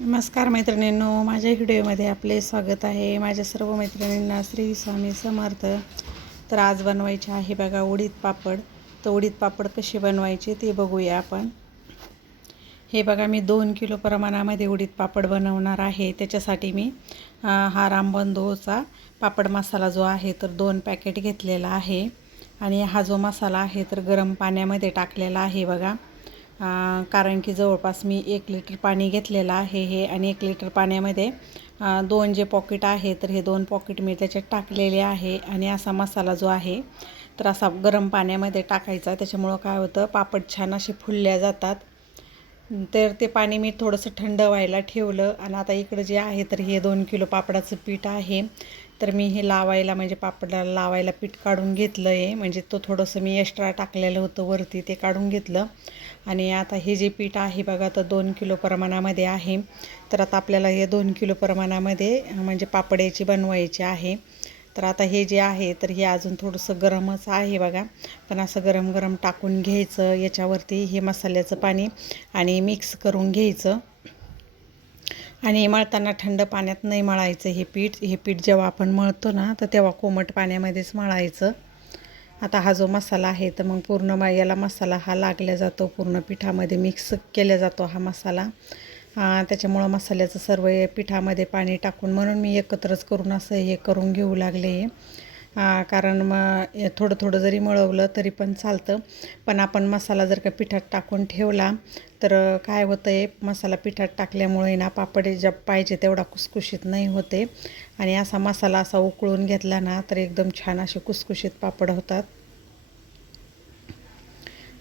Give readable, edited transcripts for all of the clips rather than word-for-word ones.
नमस्कार मैत्रिणींनो, माझ्या व्हिडिओमध्ये आपले स्वागत आहे। माझ्या सर्व मैत्रिणींना श्री स्वामी समर्थ। तर आज बनवायचे आहे बघा उडीद पापड। तर उडीद पापड कसे बनवायचे ते बघूया आपण। हे बघा मी 2 किलो प्रमाणामध्ये उडीद पापड बनवणार आहे। त्याच्यासाठी मी हा रामबंधूचा पापड मसाला जो आहे तर 2 पॅकेट घेतलेला आहे। आणि हा जो मसाला आहे तर गरम पाण्यामध्ये टाकलेला आहे बघा। कारण की जवळपास मी 1 लिटर पाणी घेतलेलं आहे हे, आणि 1 लिटर पाण्यामध्ये 2 जे पॉकेट आहे तर हे 2 पॉकेट मी त्याच्यात टाकलेले आहे। आणि असा मसाला जो आहे तर असा गरम पाण्यामध्ये टाकायचा, त्याच्यामुळं काय होतं पापड छान असे फुलल्या जातात। तर ते पाणी मी थोडंसं थंड व्हायला ठेवलं। आणि आता इकडं जे आहे तर हे 2 किलो पापडाचं पीठ आहे, तर मी हे लावायला म्हणजे पापडाला लावायला पीठ काढून घेतलं आहे। म्हणजे तो थोडंसं मी एक्स्ट्रा टाकलेलं होतं वरती, ते काढून घेतलं। आणि आता हे जे पीठ आहे बघा तर 2 किलो प्रमाणामध्ये आहे। तर आता आपल्याला हे 2 किलो प्रमाणामध्ये म्हणजे पापड याची बनवायची आहे। तर आता हे जे आहे तर हे अजून थोडंसं गरमच आहे बघा, पण असं गरम गरम टाकून घ्यायचं याच्यावरती हे मसाल्याचं पाणी आणि मिक्स करून घ्यायचं। आणि मळताना थंड पाण्यात नाही मळायचं हे पीठ जेव्हा आपण मळतो ना तर तेव्हा कोमट पाण्यामध्येच मळायचं। आता हा जो मसाला आहे तर मग पूर्ण याला मसाला हा लागला जातो, पूर्ण पिठामध्ये मिक्स केला जातो हा मसाला। त्याच्यामुळं मसाल्याचं सर्व पिठामध्ये पाणी टाकून, म्हणून मी एकत्रच करून असं हे करून घेऊ लागले। कारण मग थोडं थोडं जरी मळवलं तरी पण चालतं, पण आपण मसाला जर का पिठात टाकून ठेवला तर काय होतं आहे, मसाला पिठात टाकल्यामुळे ना पापड ज्या पाहिजे तेवढा कुसकुशीत नाही होते। आणि असा मसाला असा उकळून घेतला ना तर एकदम छान असे कुसकुशीत पापड होतात।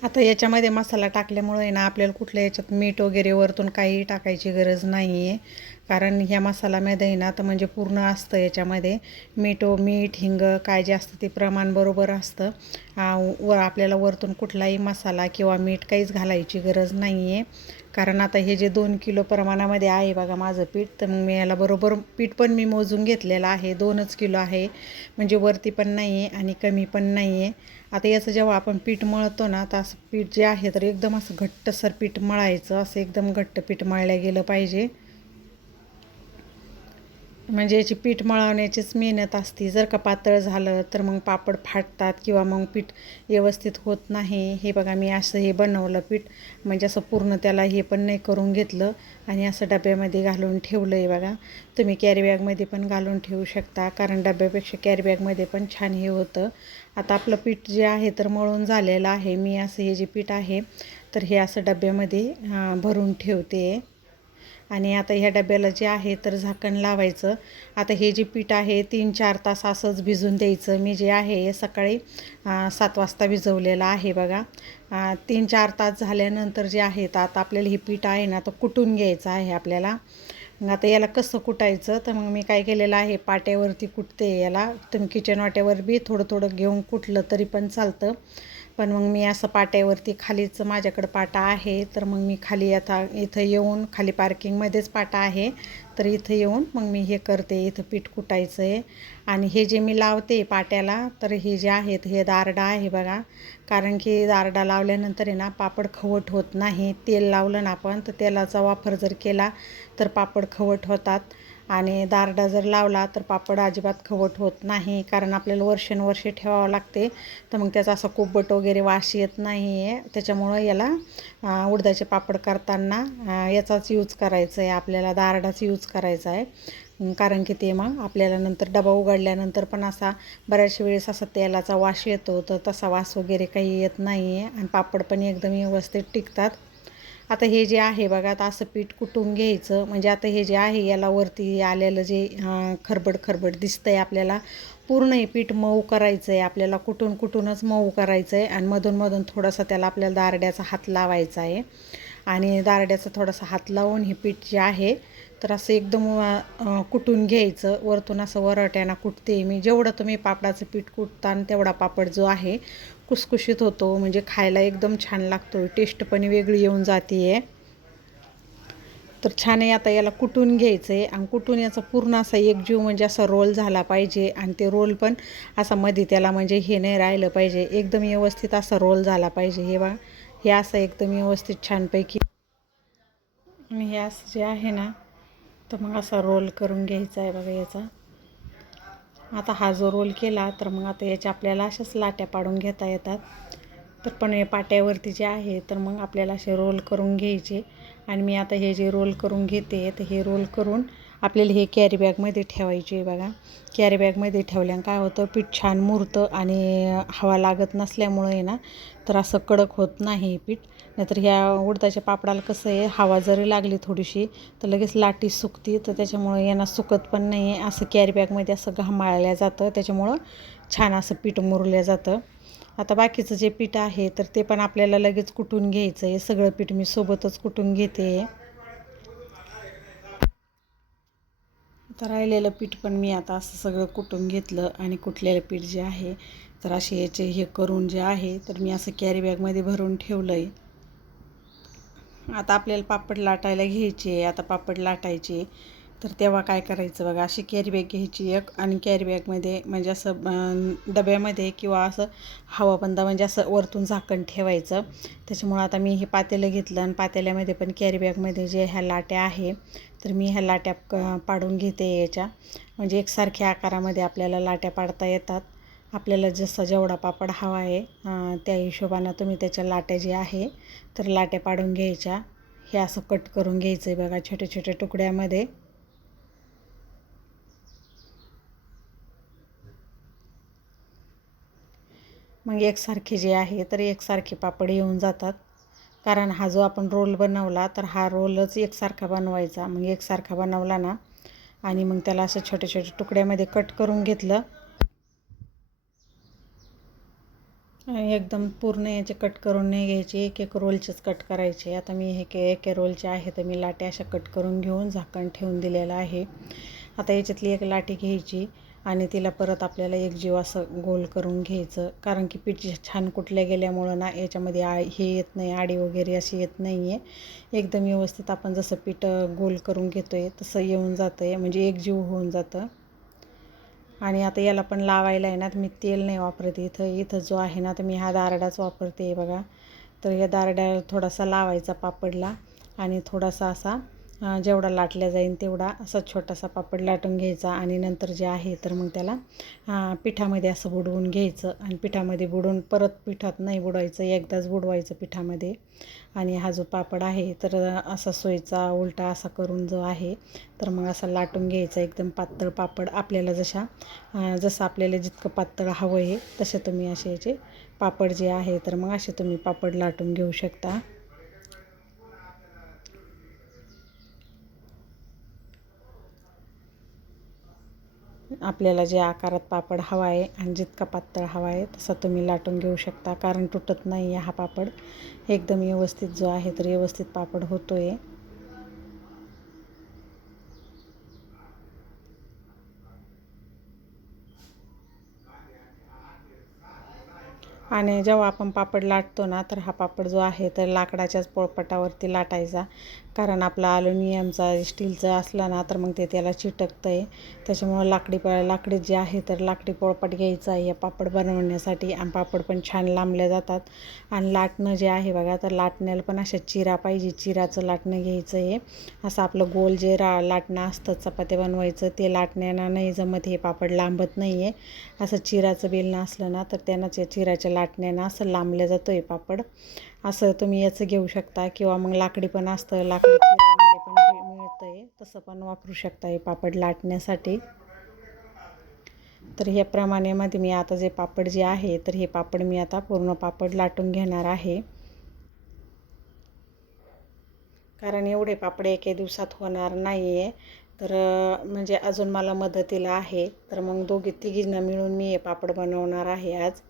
आता याच्यामध्ये मसाला टाकल्यामुळे ना आपल्याला कुठल्या याच्यात मीठ वगैरे वरतून काही टाकायची गरज नाही आहे। कारण ह्या मसाल्यामध्ये ना तर म्हणजे पूर्ण असतं याच्यामध्ये मीठ हिंग काय जे असतं ते प्रमाण बरोबर असतं। आपल्याला वरतून कुठलाही मसाला किंवा मीठ काहीच घालायची गरज नाही आहे। कारण आता हे जे 2 किलो प्रमाणामध्ये आहे बघा माझं पीठ, तर मग मी याला बरोबर पीठ पण मी मोजून घेतलेलं आहे, 2च किलो आहे। म्हणजे वरती पण नाही आहे आणि कमी पण नाही आहे। आता याचं जेव्हा आपण पीठ मळतो ना तर असं पीठ जे आहे तर एकदम असं घट्टसर पीठ मळायचं, असं एकदम घट्ट पीठ मळलं गेलं पाहिजे। म्हणजे याची पीठ मळवण्याचीच मेहनत असते। जर का पातळ झालं तर मग पापड फाटतात किंवा मग पीठ व्यवस्थित होत नाही। हे बघा मी असं हे बनवलं पीठ, म्हणजे असं पूर्ण त्याला हे पण नाही करून घेतलं आणि असं डब्यामध्ये घालून ठेवलं आहे बघा। तुम्ही कॅरीबॅगमध्ये पण घालून ठेवू शकता, कारण डब्यापेक्षा कॅरीबॅगमध्ये पण छान हे होतं। आता आपलं पीठ जे आहे तर मळून झालेलं आहे। मी असं हे जे पीठ आहे तर हे असं डब्यामध्ये भरून ठेवते। आणि आता ह्या डब्याला जे आहे तर झाकण लावायचं। आता हे जे पीठ आहे 3-4 तास असंच भिजून द्यायचं। मी जे आहे सकाळी 7 वाजता भिजवलेलं आहे बघा। 3-4 तास झाल्यानंतर जे आहे तर आता आपल्याला हे पीठ आहे ना तर कुटून घ्यायचं आहे आपल्याला। मग आता याला कसं कुटायचं, तर मग मी काय केलेलं आहे पाट्यावरती कुटते याला। तुम्ही किचन वाट्यावर बी थोडं थोडं घेऊन कुटलं तरी पण चालतं, पण मग मी असं पाट्यावरती खालीच माझ्याकडं पाटा आहे तर मग मी खाली आता इथं येऊन खाली पार्किंगमध्येच पाटा आहे तर इथं येऊन मग मी हे करते, इथं पीठ कुटायचं आहे। आणि हे जे मी लावते पाट्याला तर हे जे आहेत हे दारडा आहे बघा। कारण की दारडा लावल्यानंतर आहे ना पापड खवट होत नाही। तेल लावलं ना आपण तर तेलाचा वापर जर केला तर पापड खवट होतात, आणि दारडा जर लावला तर पापड अजिबात खवट होत नाही। कारण आपल्याला वर्षानुवर्षे ठेवावं लागते, तर मग त्याचा असा कुब्बट वगैरे वास येत नाही आहे। त्याच्यामुळं याला उडदाचे पापड करताना याचाच यूज करायचा आहे, आपल्याला दारडाच यूज करायचा आहे। कारण की ते मग आपल्याला नंतर डबा उघडल्यानंतर पण असा बऱ्याच वेळेस असा तेलाचा वास येतो, तर तसा वास वगैरे काही येत नाही आहे आणि पापड पण एकदम व्यवस्थित टिकतात। आता हे जे आहे बघा आता असं पीठ कुटून घ्यायचं। म्हणजे आता हे जे आहे याला वरती आलेलं जे खरबड खरबड दिसतंय आपल्याला, पूर्ण हे पीठ मऊ करायचं आहे आपल्याला, कुटूनच मऊ करायचं आहे। आणि मधून मधून थोडासा त्याला आपल्याला दारड्याचा हात लावायचा आहे, आणि दारड्याचा थोडासा हात लावून हे पीठ जे आहे तर असं एकदम कुटून घ्यायचं। वरतून असं वरट्यानं कुटते मी। जेवढं तुम्ही पापडाचं पीठ कुटता तेवढा पापड जो आहे कुसकुशीत होतो, म्हणजे खायला एकदम छान लागतो, टेस्ट पण वेगळी येऊन जाते आहे। तर छान आहे। आता याला कुटून घ्यायचं आहे आणि कुटून याचा पूर्ण असा एकजीव म्हणजे असा रोल झाला पाहिजे, आणि ते रोल पण असा मध्ये त्याला म्हणजे हे नाही राहिलं पाहिजे, एकदम व्यवस्थित असा रोल झाला पाहिजे। हे बघा हे असं एकदम व्यवस्थित छानपैकी, आणि हे असं जे आहे ना तर मग असा रोल करून घ्यायचा आहे बघा याचा. आता हा जो रोल केला तर मग आता याच्या आपल्याला अशाच लाट्या पाडून घेता येतात. तर पण हे पाट्यावरती जे आहे तर मग आपल्याला असे रोल करून घ्यायचे. आणि मी आता हे जे रोल करून घेते तर हे रोल करून आपल्याला हे कॅरी बॅगमध्ये ठेवायचे बघा. कॅरी बॅगमध्ये ठेवल्यानं काय होतं, पीठ छान मुरतं आणि हवा लागत नसल्यामुळे आहे ना तर असं कडक होत नाही पीठ. नाहीतर ह्या उडदाच्या पापडाला कसं आहे, हवा जरी लागली थोडीशी तर लगेच लाटी सुकती, तर त्याच्यामुळे यांना सुकत पण नाही आहे. असं कॅरी बॅगमध्ये असं घामाळल्या जातं, त्याच्यामुळं छान असं पीठ मुरलं जातं. आता बाकीचं जे पीठ आहे तर ते पण आपल्याला लगेच कुटून घ्यायचं आहे. सगळं पीठ मी सोबतच कुटून घेते. आता राहिलेलं पीठ पण मी आता असं सगळं कुटून घेतलं आणि कुटलेलं पीठ जे आहे तर असे याचे हे करून जे आहे तर मी असं कॅरी बॅगमध्ये भरून ठेवलं आहे. आता आपल्याला पापड लाटायला घ्यायचे. आता पापड लाटायचे तर तेव्हा काय करायचं बघा, अशी कॅरी बॅग घ्यायची एक आणि कॅरी बॅगमध्ये म्हणजे असं डब्यामध्ये किंवा असं हवाबंद म्हणजे असं वरतून झाकण ठेवायचं. त्याच्यामुळं आता मी हे पातेलं घेतलं आणि पातेल्यामध्ये पण कॅरी बॅगमध्ये जे ह्या लाट्या आहे तर मी ह्या लाट्या पाडून घेते याच्या. म्हणजे एकसारख्या आकारामध्ये आपल्याला लाट्या पाडता येतात. आपल्याला जसा जेवढा पापड हवा आहे त्या हिशोबानं तुम्ही त्याच्या लाट्या जे आहे तर लाट्या पाडून घ्यायच्या. हे असं कट करून घ्यायचं आहे बघा छोट्या छोट्या तुकड्यामध्ये. मग एकसारखे जे आहे तर एकसारखे पापड येऊन जातात. कारण हा जो आपण रोल बनवला तर हा रोलच एकसारखा बनवायचा. मग एकसारखा बनवला ना आणि मग त्याला असं छोट्या छोट्या तुकड्यामध्ये कट करून घेतलं आणि एकदम पूर्ण याचे कट करून नाही घ्यायचे, एक एक रोलचेच कट करायचे. आता मी हे एक रोलचे आहे तर मी लाट्या अशा कट करून घेऊन झाकण ठेवून दिलेलं आहे. आता याच्यातली एक लाटी घ्यायची आणि तिला परत आपल्याला एक जीव असं गोल करून घ्यायचं. कारण की पीठ छान कुटल्या गेल्यामुळं ना याच्यामध्ये हे येत नाही, आडी वगैरे अशी येत नाही आहे. एकदम व्यवस्थित आपण जसं पीठ गोल करून घेतो आहे तसं येऊन जातं आहे, म्हणजे एक जीव होऊन जातं. आणि आता याला पण लावायला आहे ना तर मी तेल नाही वापरते. इथं जो आहे ना तर मी हा दारडाच वापरते बघा. तर या दारड्याला थोडासा लावायचा पापडला आणि थोडासा असा जेवढा लाटल्या जाईल तेवढा असा छोटासा पापड लाटून घ्यायचा. आणि नंतर जे आहे तर मग त्याला पिठामध्ये असं बुडवून घ्यायचं आणि पिठामध्ये बुडवून परत पिठात नाही बुडवायचं, एकदाच बुडवायचं पिठामध्ये. आणि हा जो पापड आहे तर असा सोयीचा उलटा असा करून जो आहे तर मग असा लाटून घ्यायचा. एकदम पातळ पापड आपल्याला जसं आपल्याला जितकं पातळ हवं आहे तसे तुम्ही असे याचे पापड जे आहे तर मग असे तुम्ही पापड लाटून घेऊ शकता. आपल्याला जे आकारात पापड हवा आहे आणि जितका पातळ हवा आहे तसा तुम्ही लाटून घेऊ शकता. कारण तुटत नाही आहे हा पापड. एकदम व्यवस्थित जो आहे तर व्यवस्थित पापड होतो आहे. आणि जेव्हा आपण पापड लाटतो ना तर हा पापड जो आहे तर लाकडाच्याच पोळपाटावरती लाटायचा. कारण आपला ॲल्युमिनियमचा स्टीलचा असला ना तर मग ते त्याला चिटकतं आहे. त्याच्यामुळं लाकडी जे आहे तर लाकडी पोळपाट घ्यायचा आहे या पापड बनवण्यासाठी. आणि पापड पण छान लांबले जातात. आणि लाटणं जे आहे बघा तर लाटण्याला पण अशा चिरा पाहिजे, चिराचं लाटणं घ्यायचं आहे. असं आपलं गोल जे लाटणं असतं चपात्या बनवायचं ते लाटण्यानं नाही जमत, हे पापड लांबत नाही आहे. असं चिराचं बेलणं असलं ना तर त्यानंच या चिराच्या लाटण्यानं असं लांबलं जातो आहे पापड. असं तुम्ही याचं घेऊ शकता किंवा मग लाकडी पण असतं, लाकडी चिरामध्ये पण मिळतं आहे, तसं पण वापरू शकता हे पापड लाटण्यासाठी. तर ह्या प्रमाणामध्ये मी आता जे पापड जे आहे तर हे पापड मी आता पूर्ण पापड लाटून घेणार आहे. कारण एवढे पापड एके दिवसात होणार नाही आहे. तर म्हणजे अजून मला मदतीला आहे तर मग तिघींना मिळून मी हे पापड बनवणार आहे आज.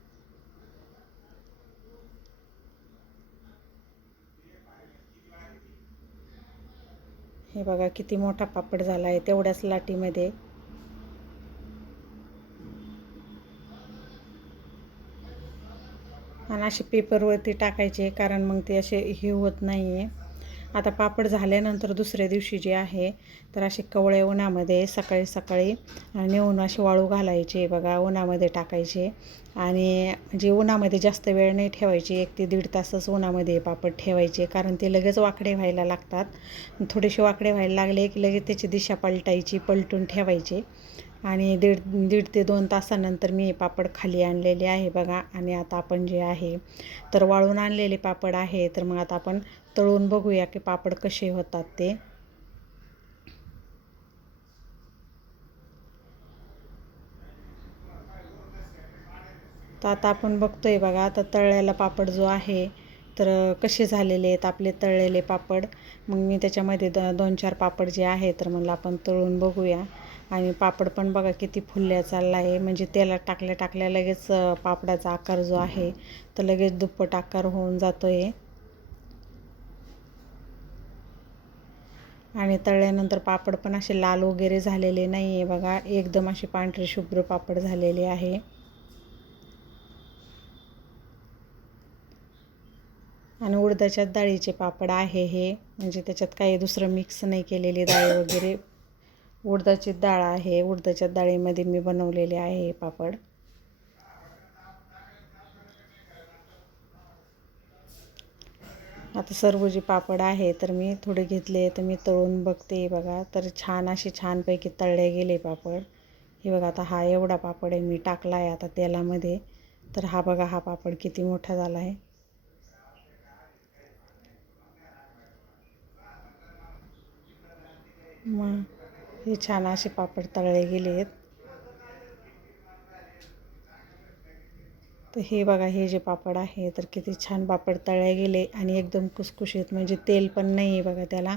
हे बघा किती मोठा पापड झाला आहे तेवढ्याच लाटीमध्ये. आणि असे पेपरवरती टाकायचे कारण मग ते असे हे होत नाही आहे. आता पापड झाल्यानंतर दुसऱ्या दिवशी जे आहे तर असे कवळे उन्हामध्ये सकाळी सकाळी नेऊन असे वाळू घालायचे बघा, उन्हामध्ये टाकायचे. आणि म्हणजे उन्हामध्ये जास्त वेळ नाही ठेवायची, 1 ते 1.5 तासच उन्हामध्ये पापड ठेवायचे, कारण ते लगेच वाकडे व्हायला लागतात. थोडेसे वाकडे व्हायला लागले की लगेच त्याची दिशा पलटायची, पलटून ठेवायचे. आणि दीड ते 2 तासानंतर मी हे पापड खाली आणलेले आहे बघा. आणि आता आपण जे आहे तर वाळून आणलेले पापड आहे, तर मग आता आपण तळून बघूया की पापड कसे होतात ते. तर आता आपण बघतोय बघा, आता तळलेला पापड जो आहे तर कसे झालेले आहेत आपले तळलेले पापड. मग मी त्याच्यामध्ये 2-4 पापड जे आहे तर म्हणलं आपण तळून बघूया. आणि पापड पण बघा किती फुलल्या चालला आहे, म्हणजे तेलात टाकल्या टाकल्या लगेच पापडाचा आकार जो आहे तर लगेच दुप्पट आकार होऊन जातो आहे. आणि तळल्यानंतर पापड पण असे लाल वगैरे झालेले नाही आहे बघा, एकदम असे पांढरे शुभ्र पापड झालेले आहे. आणि उडदाच्या डाळीचे पापड आहे हे, म्हणजे त्याच्यात काही दुसरं मिक्स नाही केलेली डाळ वगैरे, उडदाची डाळ आहे, उडदाच्या डाळीमध्ये मी बनवलेले आहे हे पापड. आता सर्व जे पापड आहे तर मी थोडे घेतले तर मी तळून बघते बघा, तर असे छानपैकी तळले गेले पापड. हे बघा, आता हा एवढा पापड आहे मी टाकला आहे आता तेलामध्ये, तर हा बघा हा पापड किती मोठा झाला आहे. मग हे छान असे पापड तळले गेले आहेत. तर हे बघा, हे जे पापड आहे तर किती छान पापड तळले गेले आणि एकदम कुसकुशीत, म्हणजे तेल पण नाही आहे बघा त्याला.